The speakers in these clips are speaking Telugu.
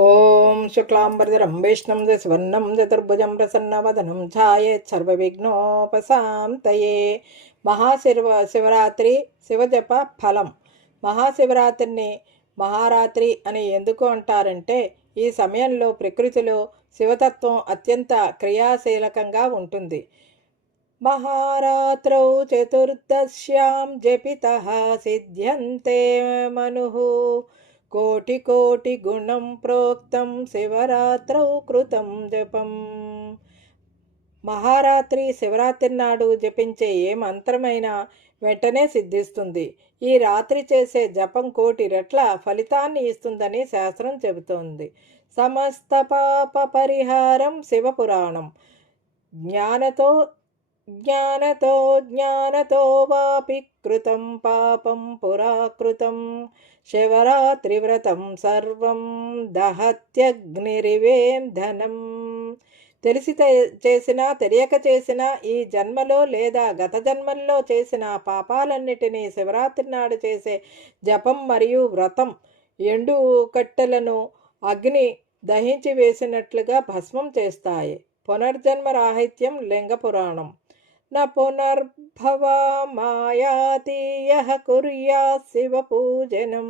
ఓం శుక్లాంబరధరం విష్ణుం దశవర్ణం చతుర్భుజం ప్రసన్నవదనం ఛాయేత్ సర్వవిఘ్నోపశాంతయే. శివరాత్రి శివజప ఫలం. మహాశివరాత్రిని మహారాత్రి అని ఎందుకు అంటారంటే ఈ సమయంలో ప్రకృతిలో శివతత్వం అత్యంత క్రియాశీలకంగా ఉంటుంది. మహారాత్రౌ చతుర్దశ్యాం జపితః సిద్ధ్యంతే మనుః కోటి కోటి గుణం ప్రోక్తం శివరాత్రౌ కృతం జపం. మహారాత్రి శివరాత్రి నాడు జపించే ఏ మంత్రమైనా వెంటనే సిద్ధిస్తుంది. ఈ రాత్రి చేసే జపం కోటి రెట్ల ఫలితాన్ని ఇస్తుందని శాస్త్రం చెబుతోంది. సమస్త పాప పరిహారం శివపురాణం. జ్ఞానతో జ్ఞానతో జ్ఞానతో వాపి కృతం పాపం పురాకృతం శివరాత్రివ్రతం సర్వం దహత్యగ్నిరివేం ధనం. తెలిసి చేసినా తెలియక చేసిన ఈ జన్మలో లేదా గత జన్మల్లో చేసిన పాపాలన్నిటినీ శివరాత్రి నాడు చేసే జపం మరియు వ్రతం ఎండు కట్టెలను అగ్ని దహించి వేసినట్లుగా భస్మం చేస్తాయి. పునర్జన్మ రాహిత్యం లింగ పురాణం. న పునర్భవమాయాతి యః కుర్యాత్ శివపూజనం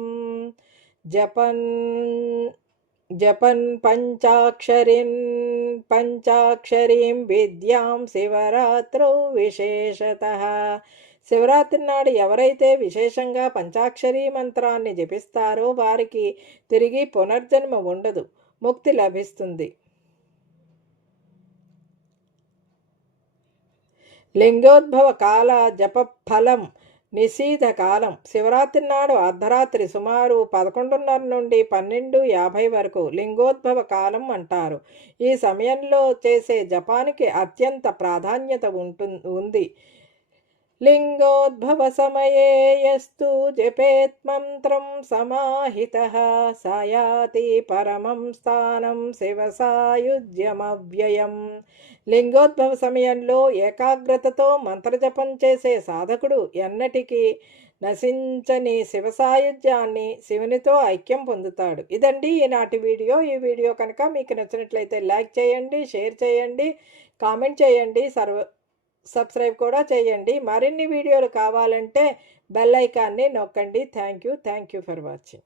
జపన్ పంచాక్షరీం విద్యాం శివరాత్రౌ విశేషతః. శివరాత్రి నాడు ఎవరైతే విశేషంగా పంచాక్షరీ మంత్రాన్ని జపిస్తారో వారికి తిరిగి పునర్జన్మ ఉండదు, ముక్తి లభిస్తుంది. లింగోద్భవ కాల జప ఫలం. నిషీధ కాలం. శివరాత్రి నాడు అర్ధరాత్రి సుమారు 11:30 నుండి 12:50 వరకు లింగోద్భవ కాలం అంటారు. ఈ సమయంలో చేసే జపానికి అత్యంత ప్రాధాన్యత ఉంది. లింగోద్భవ సమయే యస్తు జపేత్ మంత్రం సమాహితః సాయాతి పరమం స్థానం శివ సాయుజ్యమవ్యయం. లింగోద్భవ సమయంలో ఏకాగ్రతతో మంత్రజపం చేసే సాధకుడు ఎన్నటికీ నశించని శివ సాయుధ్యాన్ని, శివునితో ఐక్యం పొందుతాడు. ఇదండి ఈనాటి వీడియో. ఈ వీడియో కనుక మీకు నచ్చినట్లయితే లైక్ చేయండి, షేర్ చేయండి, కామెంట్ చేయండి, సబ్స్క్రైబ్ కూడా చేయండి. మరిన్ని వీడియోలు కావాలంటే బెల్ ఐకాన్ని నొక్కండి. Thank you for watching.